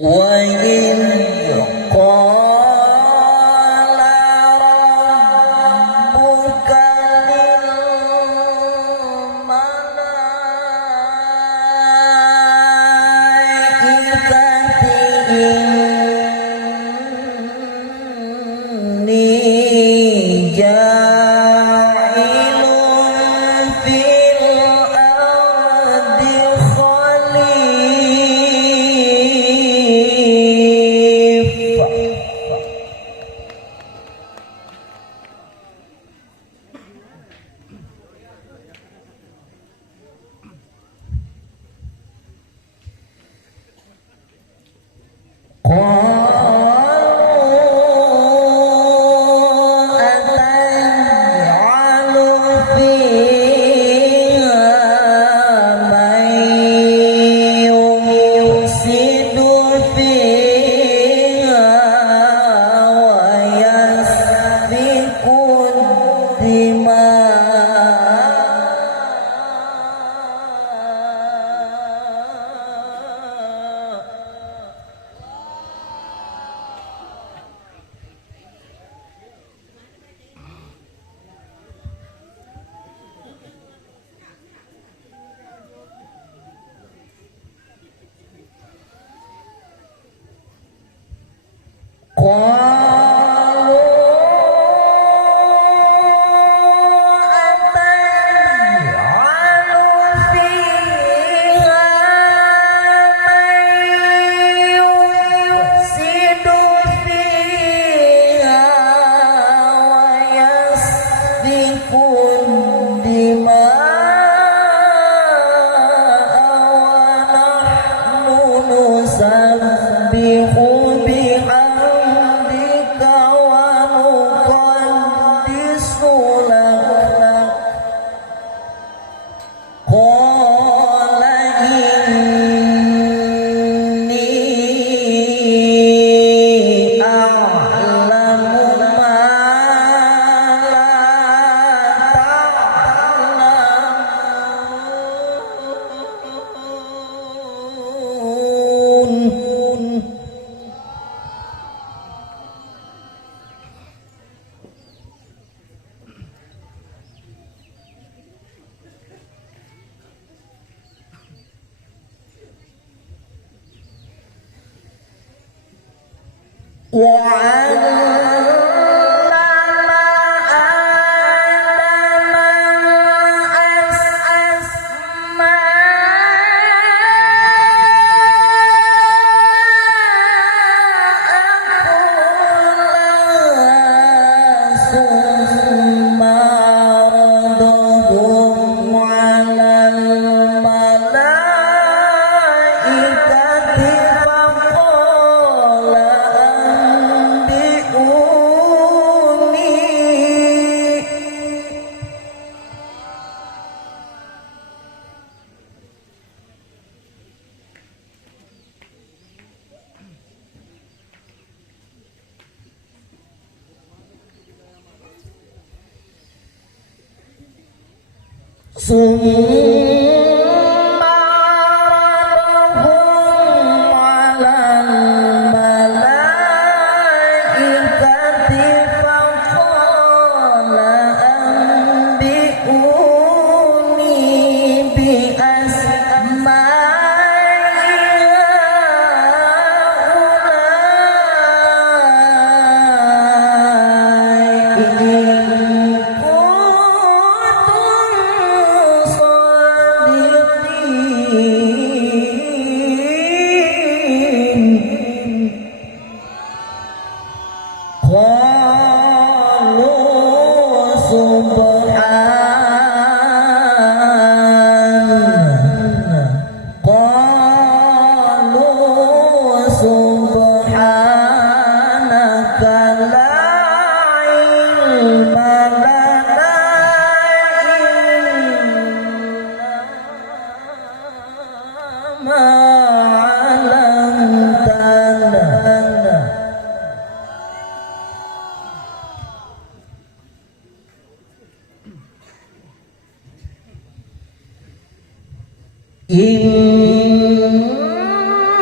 وإذ قال ربك للملائكة إني جاعل في الأرض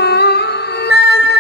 إنك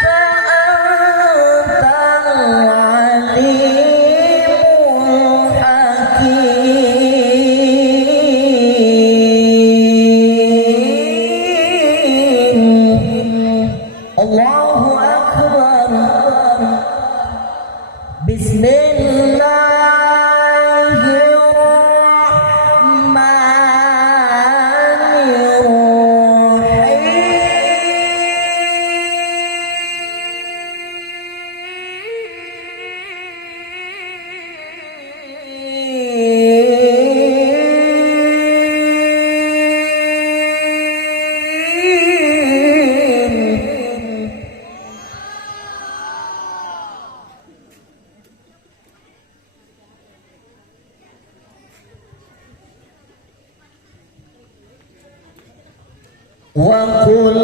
wa qul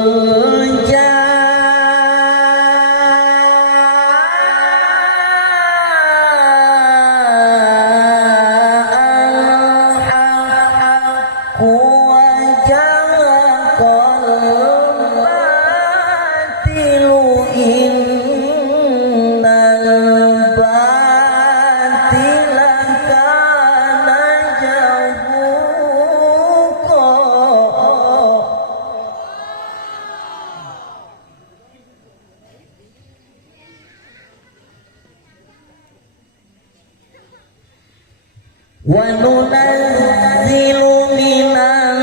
wa nunazzilu minal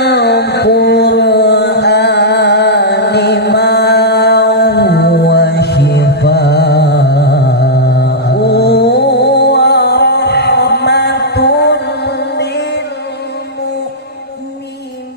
qur'ani ma huwa shifaa'un wa rahmatun lil mu'minin.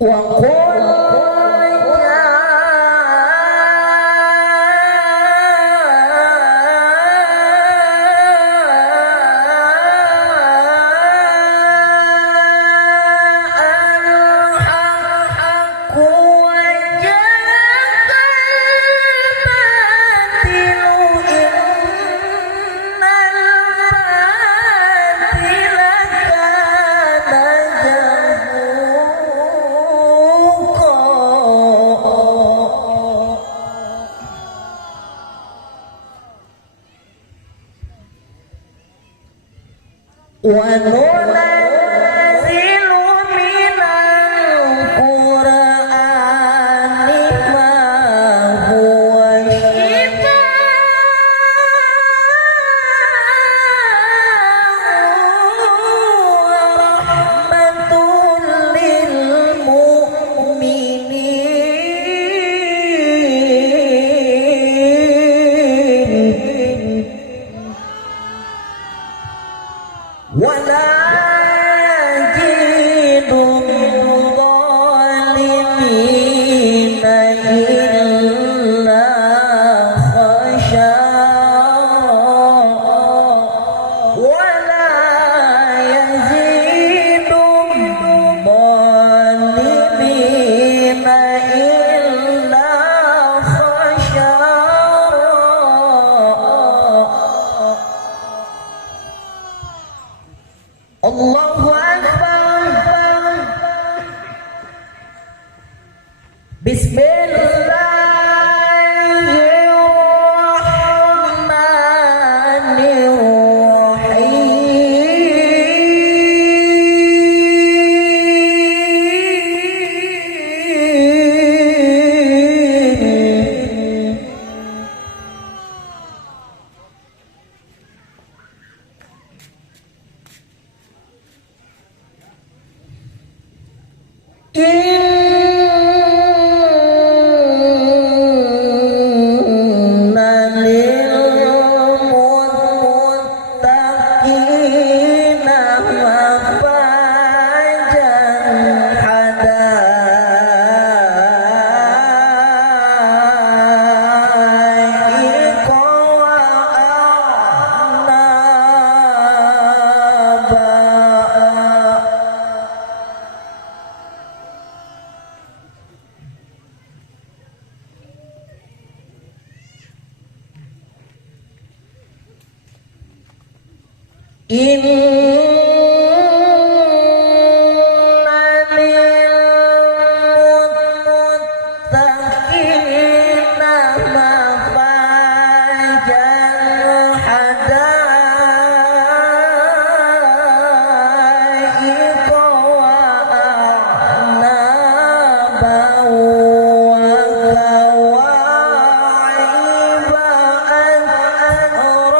وقل وَنُنَزِّلُ مِنَ الْقُرْآنِ مَا هُوَ شِفَاءٌ وَرَحْمَةٌ لِلْمُؤْمِنِينَ وَلَا يَزِيدُ الظَّالِمِينَ إِلَّا خَسَارًا وَلَا يَزِيدُ الظَّالِمِينَ إِلَّا خَسَارًا. Allahu Akbar. Inna lil muttaqina mafajan hadaiqa wa a'naba. Inna lil muttaqina mafajan hadaiqa wa a'naba wa kawa'iba atraba.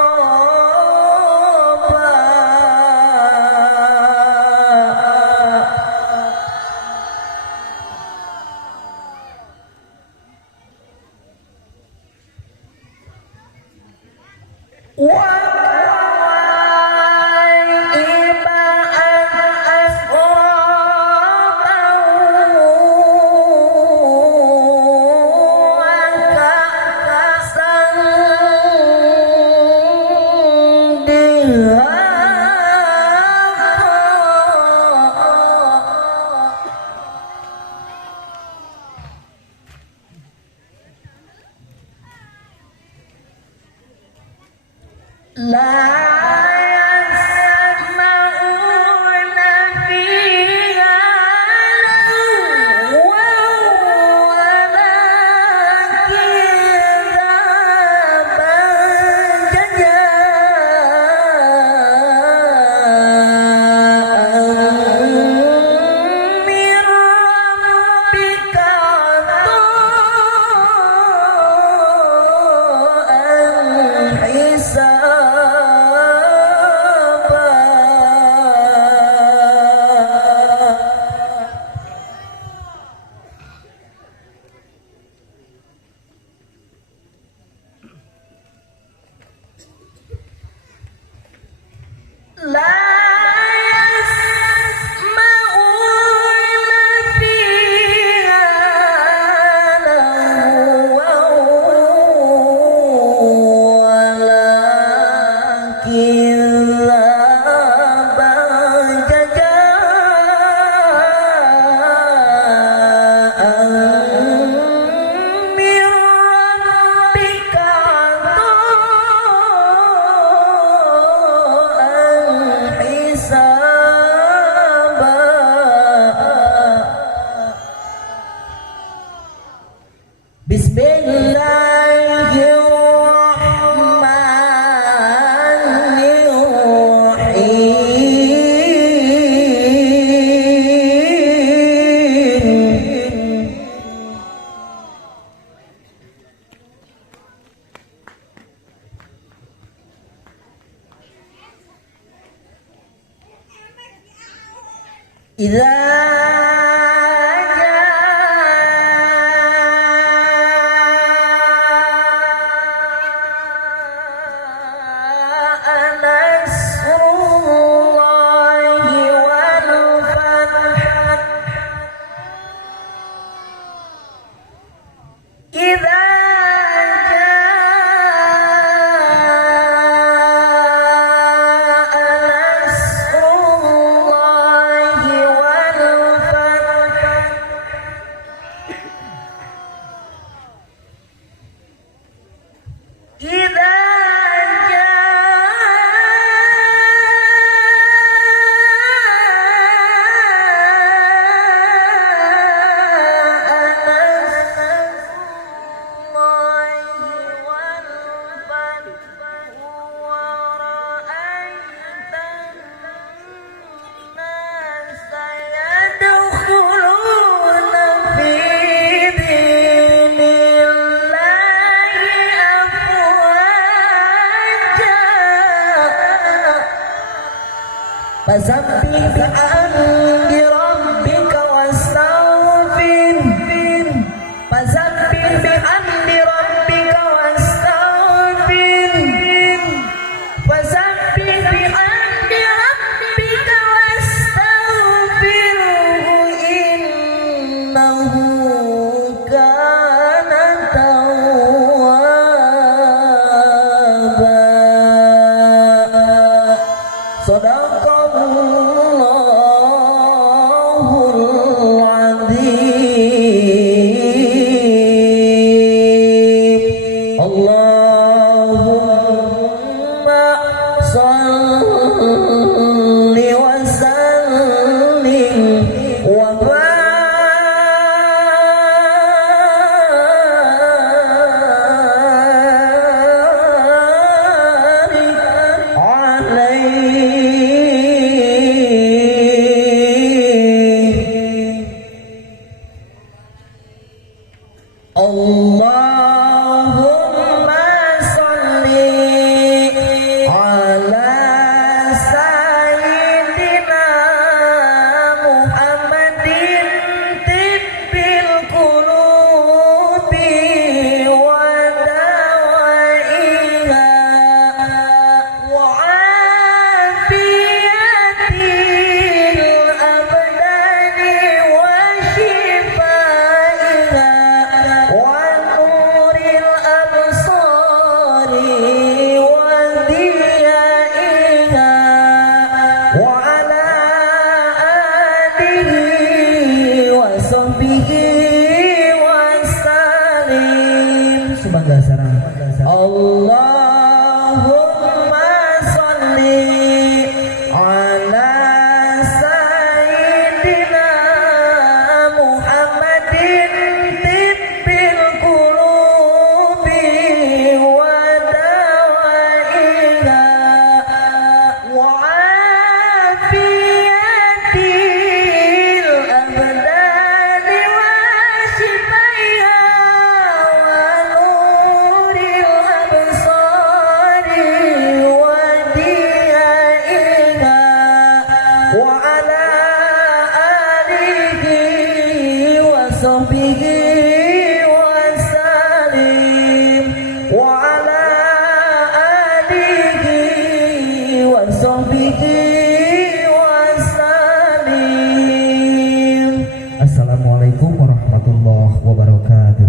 Idza jaa nasrullahi wal fath. Idza fasabbih bihamdi rabbika wastaghfir. Fasabbih bihamdi rabbika wastaghfir. Fasabbih bihamdi rabbika wastaghfirhu innahu kana tawwaba. Sadaqallahul adzim. Allahumma shalli wa sallim wa barik alaihi. Allahumma sholli ala sayyidina Muhammadin tibbil qulubi wa dawaiha wa afiyatil abdani wa shifaiha wa nuril absari wa diyaiha wa ala alihi wa sahbihi wa salim. Semoga sarang Allahumma sholli ala sayyidina Muhammadin tibbil qulubi wa dawaiha wa afiyatil abdani wa shifaiha wa nuril absari wa diyaiha wa ala alihi wa sahbihi wa salim wa ala alihi wa sahbihi wa salim. Assalamualaikum warahmatullahi wabarakatuh.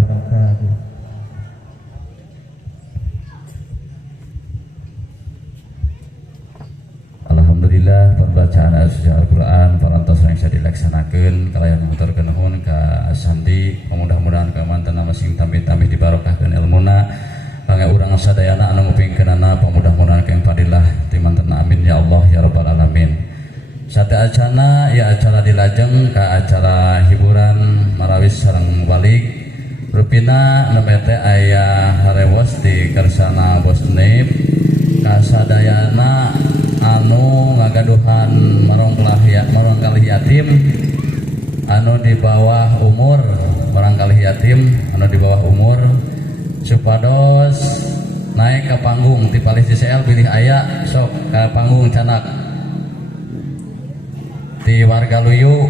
Alhamdulillah pembacaan Al-Quran parantos yang bisa dilaksanakan kalayan yang terkenuhun ke Sandi mudah-mudahan kemantan masing tamih-tamih dibarokahkan ilmuna kangge urang sadayana anu ngupingkeunana mudah-mudahan ke fadilah timanten amin ya Allah ya rabbal alamin. Sate acana ya acara dilajeng ke acara hiburan marawis sareng balik rupina nemete aya harewos di kersana Bos Nip kasadayana anu ngagaduhan marongkalih yatim anu di bawah umur barangkali yatim anu di bawah umur supados naik ke panggung ti palih CCL pilih aya sok ke panggung canak ti warga Luyu